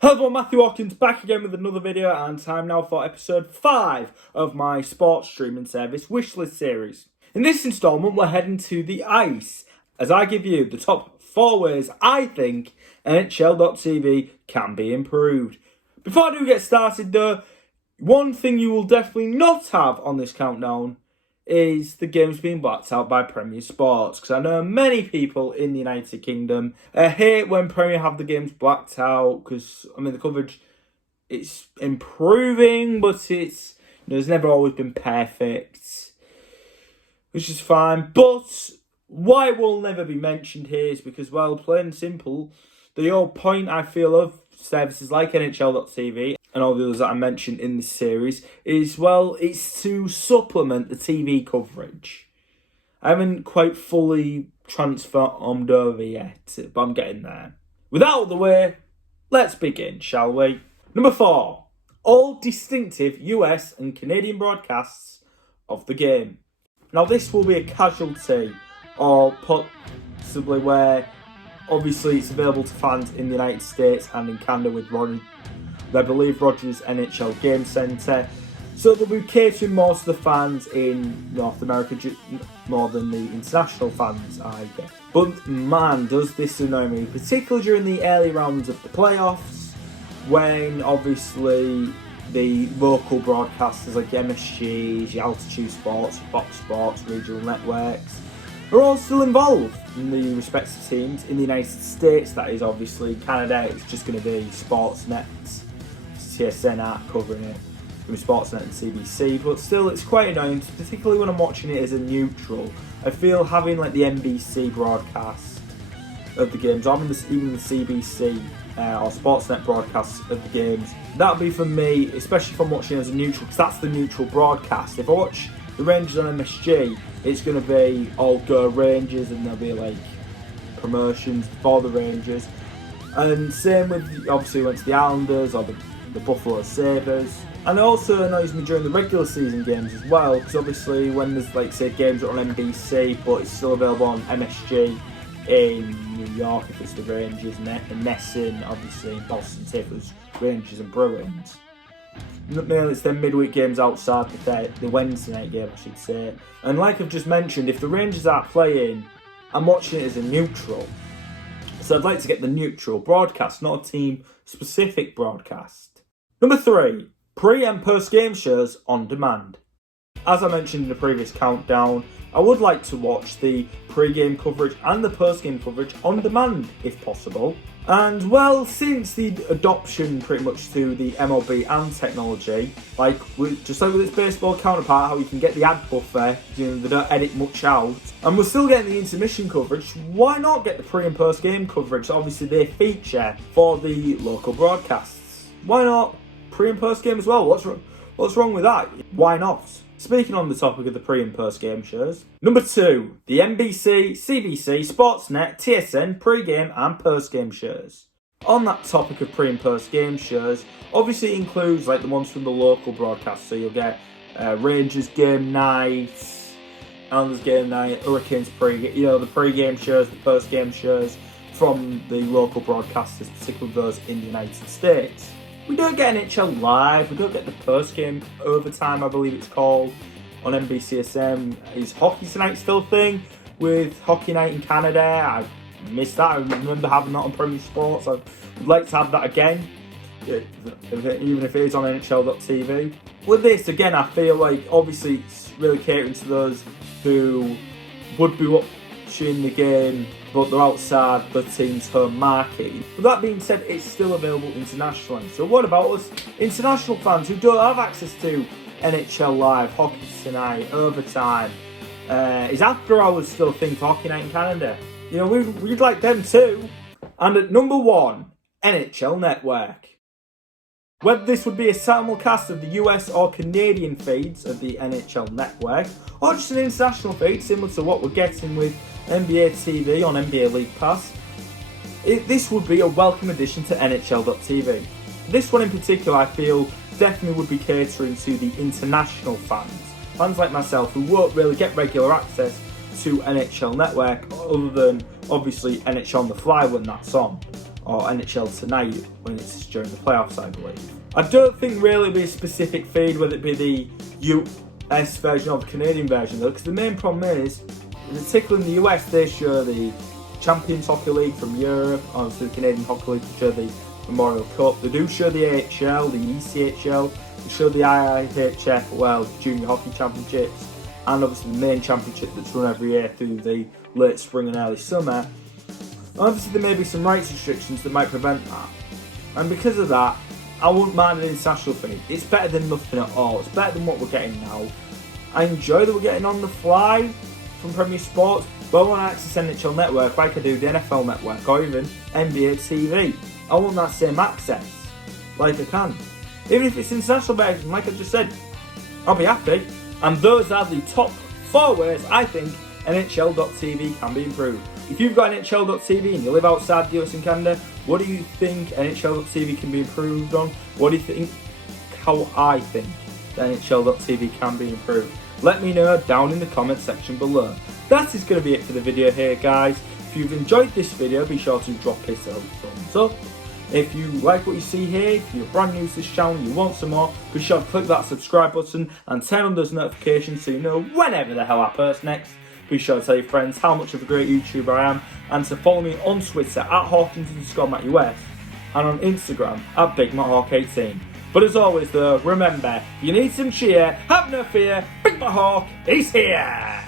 Hello everyone, Matthew Watkins back again with another video, and time now for episode 5 of my sports streaming service Wishlist series. In this instalment we're heading to the ice as I give you the top 4 ways I think NHL.tv can be improved. Before I do get started though, one thing you will definitely not have on this countdown is the games being blacked out by Premier Sports, because I know many people in the United Kingdom hate when Premier have the games blacked out, because the coverage, it's improving, but it's it's never always been perfect, which is fine. But why it will never be mentioned here is because, well, plain and simple, the whole point I feel of services like NHL.tv and all the others that I mentioned in this series is, well, it's to supplement the TV coverage. I haven't quite fully transformed over yet, but I'm getting there. With that out of the way, let's begin, shall we? Number 4, all distinctive US and Canadian broadcasts of the game. Now this will be a casualty, or possibly where obviously it's available to fans in the United States and in Canada with I believe Rogers NHL Game Centre. So they'll be catering most of the fans in North America more than the international fans, I guess. But man, does this annoy me, particularly during the early rounds of the playoffs, when obviously the local broadcasters like MSG, Altitude Sports, Fox Sports, Regional Networks are all still involved in the respective teams. In the United States, that is obviously Canada, it's just going to be Sportsnet, TSN aren't covering it, with Sportsnet and CBC, but still it's quite annoying, particularly when I'm watching it as a neutral. I feel having like the NBC broadcast of the games, or even the CBC or Sportsnet broadcasts of the games, that would be for me, especially if I'm watching it as a neutral, because that's the neutral broadcast. If I watch the Rangers on MSG, it's going to be all go Rangers, and there'll be like promotions for the Rangers. And same with, obviously, went to the Islanders or the Buffalo Sabres. And it also annoys me during the regular season games as well, because obviously when there's like say games that are on NBC but it's still available on MSG in New York if it's the Rangers, and Nesson obviously in Boston if it's Rangers and Bruins. Mainly it's their midweek games outside the Wednesday night game, I should say. And like I've just mentioned, if the Rangers aren't playing, I'm watching it as a neutral. So I'd like to get the neutral broadcast, not a team-specific broadcast. Number 3, pre- and post-game shows on demand. As I mentioned in the previous countdown, I would like to watch the pre-game coverage and the post-game coverage on demand, if possible. And well, since the adoption pretty much to the MLB and technology, just like with its baseball counterpart, how you can get the ad buffer, they don't edit much out, and we're still getting the intermission coverage, why not get the pre and post game coverage? Obviously they feature for the local broadcasts. Why not pre and post game as well? What's wrong with that? Why not? Speaking on the topic of the pre and post game shows, number 2, the NBC, CBC, Sportsnet, TSN pre-game and post-game shows. On that topic of pre and post-game shows, obviously it includes like the ones from the local broadcast. So you'll get Rangers game night, Islanders game night, Hurricanes the pre-game shows, the post-game shows from the local broadcasters, particularly those in the United States. We don't get NHL Live, we don't get the post-game overtime, I believe it's called, on NBCSM. Is Hockey Tonight still a thing with Hockey Night in Canada? I missed that. I remember having that on Premier Sports. I would like to have that again, even if it is on NHL.tv. With this, again, I feel like obviously it's really catering to those who would be watching the game but they're outside the team's home market. With that being said, it's still available internationally. So what about us international fans who don't have access to NHL Live, Hockey Tonight, Overtime? Is After Hours still a thing for Hockey Night in Canada? We'd like them too. And at number 1, NHL Network. Whether this would be a simulcast of the US or Canadian feeds of the NHL Network, or just an international feed similar to what we're getting with NBA TV on NBA League Pass, this would be a welcome addition to NHL.tv. This one in particular I feel definitely would be catering to the international fans like myself who won't really get regular access to NHL Network other than obviously NHL on the fly when that's on or NHL Tonight when it's during the playoffs, I believe. I don't think really be a specific feed, whether it be the US version or the Canadian version though, because the main problem is, particularly in the US, they show the Champions Hockey League from Europe, obviously the Canadian Hockey League, they show the Memorial Cup, they do show the AHL, the ECHL, they show the IIHF, well, Junior Hockey Championships, and obviously the main championship that's run every year through the late spring and early summer. Obviously there may be some rights restrictions that might prevent that, and because of that, I wouldn't mind an international feed. It's better than nothing at all. It's better than what we're getting now. I enjoy that we're getting on the fly from Premier Sports, but I want to access NHL Network like I do the NFL Network or even NBA TV. I want that same access like I can. Even if it's international version, like I just said, I'll be happy. And those are the top 4 ways I think NHL.TV can be improved. If you've got NHL.TV and you live outside the US and Canada, what do you think NHL.TV can be improved on? What do you think, how I think that NHL.TV can be improved? Let me know down in the comment section below. That is going to be it for the video here, guys. If you've enjoyed this video, be sure to drop it a thumbs up. If you like what you see here, if you're brand new to this channel and you want some more, be sure to click that subscribe button and turn on those notifications so you know whenever the hell I post next. Be sure to tell your friends how much of a great YouTuber I am, and to follow me on Twitter at Hawkins_MattUS and on Instagram at BigMattHawk18. But as always though, remember, if you need some cheer, have no fear, Big Matt Hawk is here!